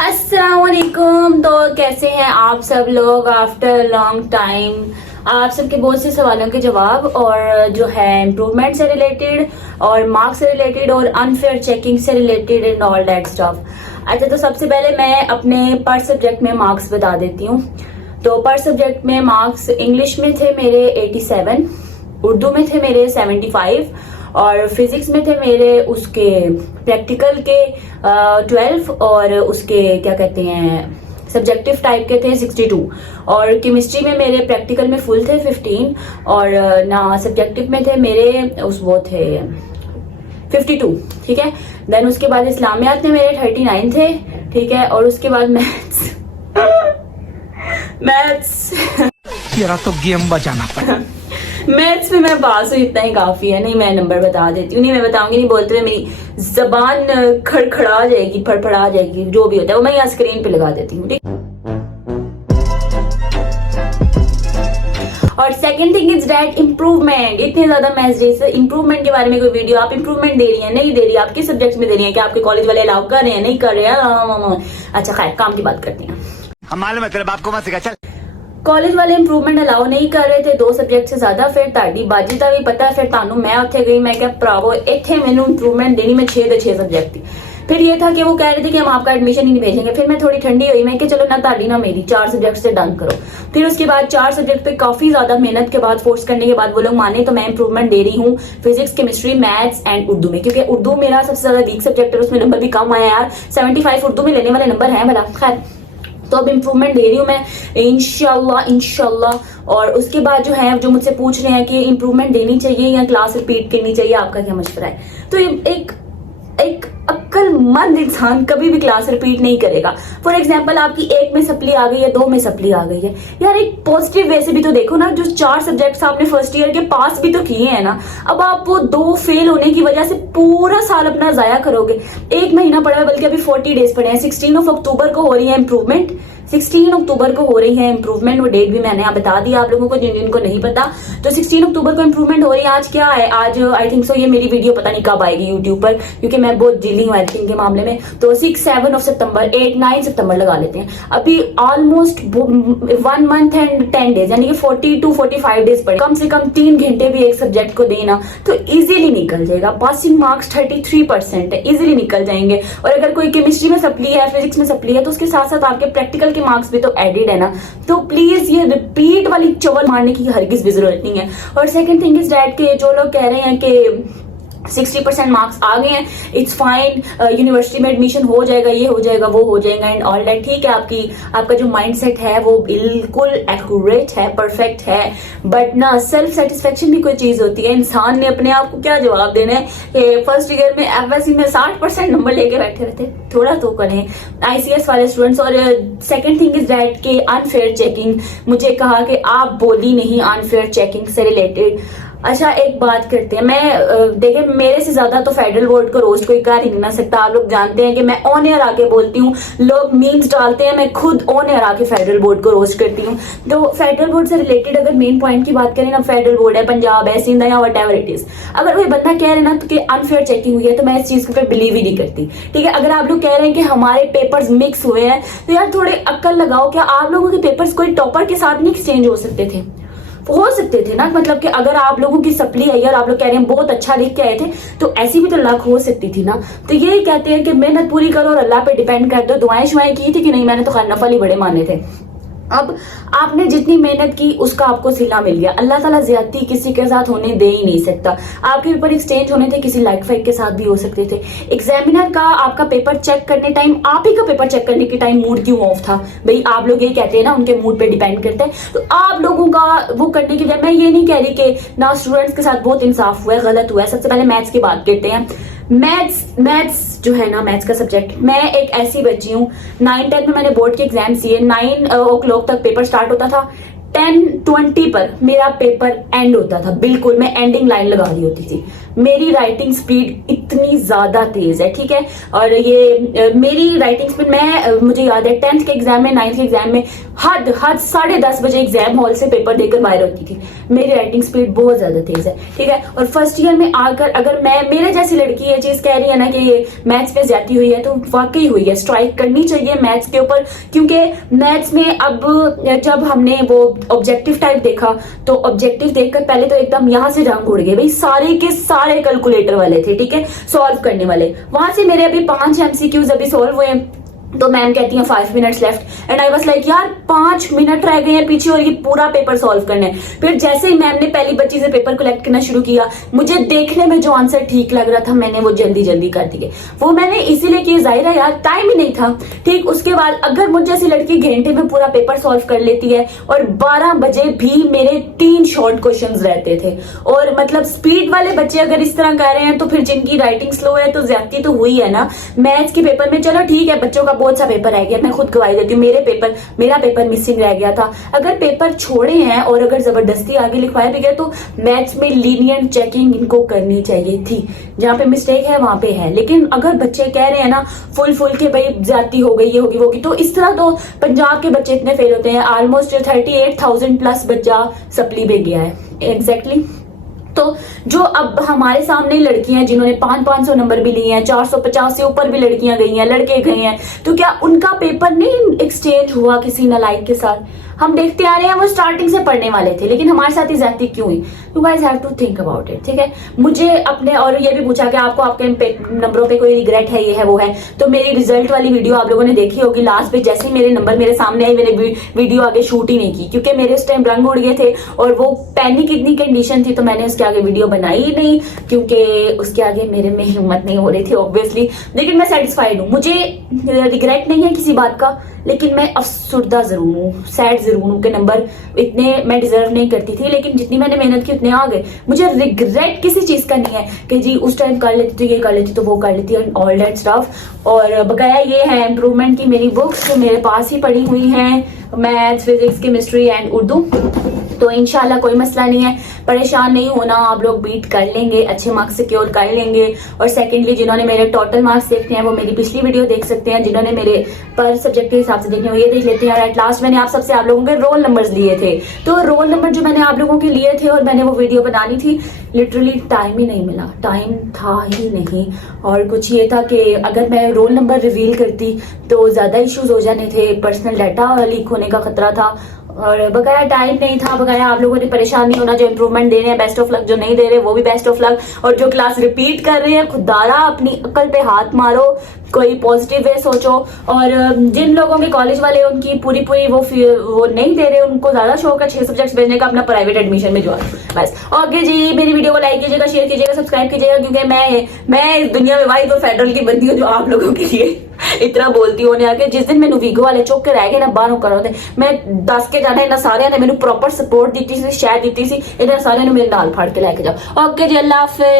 अस्सलाम वालेकुम। तो कैसे हैं आप सब लोग आफ्टर लॉन्ग टाइम। आप सबके बहुत से सवालों के जवाब और जो है इम्प्रूवमेंट से रिलेटेड और मार्क्स से रिलेटेड और अनफेयर चेकिंग से related and all that stuff. अच्छा, तो सबसे पहले मैं अपने पर सब्जेक्ट में मार्क्स बता देती हूँ। तो पर सब्जेक्ट में मार्क्स इंग्लिश में थे मेरे 87, उर्दू में थे मेरे 75 और फिजिक्स में थे मेरे उसके प्रैक्टिकल के 12 और उसके क्या कहते हैं सब्जेक्टिव टाइप के थे 62 और केमिस्ट्री में मेरे प्रैक्टिकल में फुल थे 15 और ना सब्जेक्टिव में थे मेरे वो थे 52। ठीक है। देन उसके बाद इस्लामियात में मेरे 39 थे। ठीक है। और उसके बाद मैथ्स तेरा तो गेम बजाना पड़ा। मैथ्स में मैं पास हूँ, इतना ही काफी है। नहीं, मैं नंबर बता देती हूँ। नहीं, मैं बताऊंगी नहीं, बोलते हुए मेरी जबान खड़खड़ा जाएगी, फड़फड़ा जाएगी, जो भी होता है वो मैं यहाँ स्क्रीन पे लगा देती हूँ। ठीक। और second thing is that improvement. इतने ज्यादा मैसेजेस इम्प्रूवमेंट के बारे में कोई वीडियो, आप इम्प्रूवमेंट दे रही है नहीं दे रही, आप किस सब्जेक्ट में दे रही है, कि आपके कॉलेज वाले अलाउ कर रहे हैं नहीं कर रहे हैं। अच्छा खैर, काम की बात करते हैं। हम मालूम है तेरे बाप को मत सिखा। चल, कॉलेज वाले इंप्रूवमेंट अलाउ नहीं कर रहे थे 2 सब्जेक्ट से ज्यादा। फिर ताड़ी बाजी का भी पता है। फिर तानू मैं उत्थे गई, मैं क्या प्रावो इतने मैंने इंप्रूवमेंट देनी, मैं 6 सब्जेक्ट थी। फिर ये था कि वो कह रहे थे कि हम आपका एडमिशन ही नहीं भेजेंगे। फिर मैं थोड़ी ठंडी हुई, मैं कि चलो ना ताड़ी ना मेरी 4 सब्जेक्ट से डन करो। फिर उसके बाद 4 सब्जेक्ट पे काफी ज्यादा मेहनत के बाद, फोर्स करने के बाद वो लोग माने, तो मैं इंप्रूवमेंट दे रही हूँ physics, chemistry, maths and Urdu में, क्योंकि उर्दू मेरा सबसे ज्यादा वीक सब्जेक्ट है, उसमें नंबर भी कम आया यार। 75 उर्दू में लेने वाले नंबर है भला। खैर, तो अब इम्प्रूवमेंट दे रही हूँ मैं इंशाल्लाह। और उसके बाद जो है, जो मुझसे पूछ रहे हैं कि इम्प्रूवमेंट देनी चाहिए या क्लास रिपीट करनी चाहिए, आपका क्या मशवरा है। तो एक अक्लमंद इंसान कभी भी क्लास रिपीट नहीं करेगा। फॉर एग्जाम्पल, आपकी 1 में सप्ली आ गई है, 2 में सप्ली आ गई है, यार एक पॉजिटिव वे से भी तो देखो ना। जो 4 सब्जेक्ट्स आपने फर्स्ट ईयर के पास भी तो किए हैं ना, अब आप वो 2 फेल होने की वजह से पूरा साल अपना जाया करोगे। 1 महीना पड़ा है, बल्कि अभी 40 डेज पड़े हैं। 16 अक्टूबर को हो रही है इम्प्रूवमेंट, 16 अक्टूबर को हो रही है इम्प्रूवमेंट। वो डेट भी मैंने यहाँ बता दिया आप लोगों को जिन जिनको नहीं पता। तो 16 अक्टूबर को इम्प्रूवमेंट हो रही है। आज क्या है, आज आई थिंक सो ये मेरी वीडियो पता नहीं कब आएगी यूट्यूब पर, क्योंकि मैं बहुत डीलिंग हूँ एडिटिंग के मामले में। तो 6, 7 ऑफ सितंबर, 8, 9 सितंबर लगा लेते हैं। अभी ऑलमोस्ट 1 मंथ एंड 10 डेज, यानी कि 40 to 45 डेज पड़े। कम से कम 3 घंटे भी एक सब्जेक्ट को देना तो इजीली निकल जाएगा। पासिंग मार्क्स 33% है, इजीली निकल जाएंगे। और अगर कोई केमिस्ट्री में सप्ली है, फिजिक्स में सप्ली है, तो उसके साथ साथ आपके प्रैक्टिकल के मार्क्स भी तो एडेड है ना। तो प्लीज ये रिपीट वाली चवल मारने की हरगिज भी जरूरत नहीं है। और सेकंड थिंग इज दैट के जो लोग कह रहे हैं कि 60% मार्क्स आ गए हैं, इट्स फाइन, यूनिवर्सिटी में एडमिशन हो जाएगा, ये हो जाएगा, वो हो जाएगा एंड ऑल दैट। ठीक है, आपका जो माइंडसेट है वो बिल्कुल एक्यूरेट है, परफेक्ट है। बट ना, सेल्फ सेटिस्फेक्शन भी कोई चीज होती है। इंसान ने अपने आप को क्या जवाब देना है कि फर्स्ट ईयर में एफएससी में 60% नंबर लेके बैठे रहते, थोड़ा तो करें आईसीएस वाले स्टूडेंट्स। और सेकंड थिंग इज दैट के अनफेयर चेकिंग, मुझे कहा कि आप बोली नहीं अनफेयर चेकिंग से रिलेटेड। अच्छा, एक बात करते हैं। मैं देखें, मेरे से ज्यादा तो फेडरल बोर्ड को रोस्ट कोई कर ही नहीं ना सकता। आप लोग जानते हैं कि मैं ऑन एयर आके बोलती हूँ, लोग मीम्स डालते हैं, मैं खुद ऑन एयर आके फेडरल बोर्ड को रोस्ट करती हूँ। तो फेडरल बोर्ड से रिलेटेड अगर मेन पॉइंट की बात करें ना, फेडरल बोर्ड है, पंजाब है, सिंध है या व्हाटएवर इट इज, अगर कोई बंदा कह रहे ना तो कि अनफेयर चेकिंग हुई है, तो मैं इस चीज को बिलीव ही नहीं करती। ठीक है। अगर आप लोग कह रहे हैं कि हमारे पेपर्स मिक्स हुए हैं, तो यार थोड़े अक्ल लगाओ। क्या आप लोगों के पेपर्स कोई टॉपर के साथ नहीं एक्सचेंज हो सकते थे? हो सकते थे ना। मतलब कि अगर आप लोगों की सप्ली आई और आप लोग कह रहे हैं बहुत अच्छा लिख के आए थे, तो ऐसी भी तो लक हो सकती थी ना। तो यही कहते हैं कि मेहनत पूरी करो और अल्लाह पे डिपेंड कर दो। दुआएं शुआएं की थी कि नहीं, मैंने तो खैर नफल ही बड़े माने थे। अब आपने जितनी मेहनत की उसका आपको सिला मिल गया। अल्लाह ताला ज्यादती किसी के साथ होने दे ही नहीं सकता। आपके पेपर एक्सचेंज होने थे, किसी लाइक फाइक के साथ भी हो सकते थे। एग्जामिनर का आपका पेपर चेक करने टाइम, आप ही का पेपर चेक करने के टाइम मूड क्यों ऑफ था भाई? आप लोग ये कहते हैं ना उनके मूड पे डिपेंड करते हैं, तो आप लोगों का वो करने के लिए मैं ये नहीं कह रही कि ना स्टूडेंट्स के साथ बहुत इंसाफ हुआ है, गलत हुआ है। सबसे पहले मैथ्स की बात करते हैं। मैथ्स जो है ना, मैथ्स का सब्जेक्ट, मैं एक ऐसी बच्ची हूँ, 9, 10 में मैंने बोर्ड के एग्जाम दिए। 9 o'clock तक पेपर स्टार्ट होता था, 10:20 पर मेरा पेपर एंड होता था। बिल्कुल मैं एंडिंग लाइन लगा रही होती थी। मेरी राइटिंग स्पीड इतनी ज्यादा तेज है, ठीक है। और ये मेरी राइटिंग स्पीड, मुझे याद है 10th के एग्जाम में, 9th के एग्जाम में हद 10:30 बजे एग्जाम हॉल से पेपर देकर बाहर होती थी। मेरी राइटिंग स्पीड बहुत ज्यादा तेज है, ठीक है। और फर्स्ट ईयर में आकर अगर मेरे जैसी लड़की ये चीज कह रही है ना कि ये मैथ्स पे ज्यादा हुई है, तो वाकई हुई है। स्ट्राइक करनी चाहिए मैथ्स के ऊपर, क्योंकि मैथ्स में अब जब हमने वो ऑब्जेक्टिव टाइप देखा तो ऑब्जेक्टिव देखकर पहले तो एकदम यहाँ से रंग उड़ गए भाई, सारे के सारे कैलकुलेटर वाले थे, ठीक है, सॉल्व करने वाले। वहां से मेरे अभी 5 MCQs अभी सॉल्व हुए हैं, तो मैम कहती है 5 minutes left, and I was like यार 5 मिनट रह गए हैं पीछे और ये पूरा पेपर सॉल्व करना है। फिर जैसे ही मैम ने पहली बच्ची से पेपर कलेक्ट करना शुरू किया, मुझे देखने में जो आंसर ठीक लग रहा था मैंने वो जल्दी जल्दी कर दिए। वो मैंने इसीलिए किया, जाहिर है यार टाइम ही नहीं था, ठीक। उसके बाद अगर मुझ जैसी लड़की घंटे में पूरा पेपर सॉल्व कर लेती है, और 12 बजे भी मेरे 3 शॉर्ट क्वेश्चन रहते थे, और मतलब स्पीड वाले बच्चे अगर इस तरह कर रहे हैं तो फिर जिनकी राइटिंग स्लो है तो ज्यादती तो हुई है ना। मैथ्स के पेपर में चलो ठीक है, बच्चों का बहुत सा पेपर रह गया, मैं खुद गवाही देती हूँ, मेरा पेपर मिसिंग रह गया था। अगर पेपर छोड़े हैं और अगर जबरदस्ती आगे लिखवाया भी गया तो मैथ्स में लीनियंट चेकिंग इनको करनी चाहिए थी। जहां पे मिस्टेक है वहां पे है, लेकिन अगर बच्चे कह रहे हैं ना फुल के भाई ज्यादती हो गई, ये होगी वो होगी, तो इस तरह तो पंजाब के बच्चे इतने फेल होते हैं। ऑलमोस्ट 38,000 प्लस बच्चा सप्ली में गया है एग्जैक्टली। तो जो अब हमारे सामने लड़कियां जिन्होंने 500 नंबर भी लिए हैं, 450 से ऊपर भी लड़कियां गई हैं, लड़के गए हैं, तो क्या उनका पेपर नहीं एक्सचेंज हुआ किसी नालायक के साथ? हम देखते आ रहे हैं वो स्टार्टिंग से पढ़ने वाले थे, लेकिन हमारे साथ ही ज्यादती क्यों हुई? You guys have to think about it, ठीक है। मुझे अपने, और ये भी पूछा कि आपको आपके नंबरों पे कोई रिग्रेट है, ये है वो है, तो मेरी रिजल्ट वाली वीडियो आप लोगों ने देखी होगी। लास्ट पे जैसे ही मेरे नंबर मेरे सामने आई, मैंने वीडियो आगे शूट ही नहीं की, क्योंकि मेरे उस टाइम रंग उड़ गए थे और वो पैनिक इतनी कंडीशन थी, तो मैंने उसके आगे वीडियो बनाई ही नहीं, क्योंकि उसके आगे मेरे में हिम्मत नहीं हो रही थी ऑब्वियसली। लेकिन मैं सेटिस्फाइड हूँ, मुझे रिग्रेट नहीं है किसी बात का, लेकिन मैं अफसुर्दा जरूर हूँ, सैड जरूर हूँ कि नंबर इतने मैं डिजर्व नहीं करती थी, लेकिन जितनी मैंने मेहनत की उतने आ गए। मुझे रिग्रेट किसी चीज का नहीं है कि जी उस टाइम कर लेती तो ये कर लेती तो वो कर लेती, ऑल दैट स्टफ। और बकाया ये है इम्प्रूवमेंट की मेरी बुक्स जो मेरे पास ही पड़ी हुई हैं, maths, physics, chemistry and Urdu. तो इंशाल्लाह कोई मसला नहीं है, परेशान नहीं होना, आप लोग बीट कर लेंगे, अच्छे मार्क्स सिक्योर कर लेंगे। और सेकेंडली जिन्होंने मेरे टोटल मार्क्स देखने हैं वो मेरी पिछली वीडियो देख सकते हैं, जिन्होंने मेरे पर सब्जेक्ट के हिसाब से देखने हो ये देख लेते हैं। और एट लास्ट मैंने आप लोगों के रोल नंबर्स लिए थे, तो रोल नंबर जो मैंने आप लोगों के लिए थे और मैंने वो वीडियो बनानी थी, लिटरली टाइम ही नहीं मिला, टाइम था ही नहीं। और कुछ ये था कि अगर मैं रोल नंबर रिवील करती तो ज्यादा इश्यूज हो जाने थे, पर्सनल डाटा लीक होने का खतरा था, और बकाया टाइम नहीं था। बकाया आप लोगों ने परेशान नहीं होना, जो इम्प्रूवमेंट दे रहे हैं बेस्ट ऑफ लक, जो नहीं दे रहे वो भी बेस्ट ऑफ लक, और जो क्लास रिपीट कर रहे हैं खुदारा अपनी अकल पे हाथ मारो, कोई पॉजिटिव वे सोचो। और जिन लोगों के कॉलेज वाले उनकी पूरी वो नहीं दे रहे, उनको ज्यादा शौक है 6 सब्जेक्ट्स भेजने का, अपना प्राइवेट एडमिशन में ज्वाइन बस। ओके जी, मेरी वीडियो को लाइक कीजिएगा, शेयर कीजिएगा, सब्सक्राइब कीजिएगा, क्योंकि मैं इस दुनिया में वाहिद और फेडरल की बंदी हूँ जो आप लोगों के लिए इतना बोलती हूँ। आके जिस दिन मैंने वीगो वाले चौक के रह गए ना बाहरों करो, मैं 10 के जाना, इन्हें सारे ने मैंने प्रॉपर सपोर्ट दी थी, शेयर दी थी, इन्हें सारे ने मेरे नाल फाड़ के लेके जाओ। ओके जी, अल्लाह हाफिज़।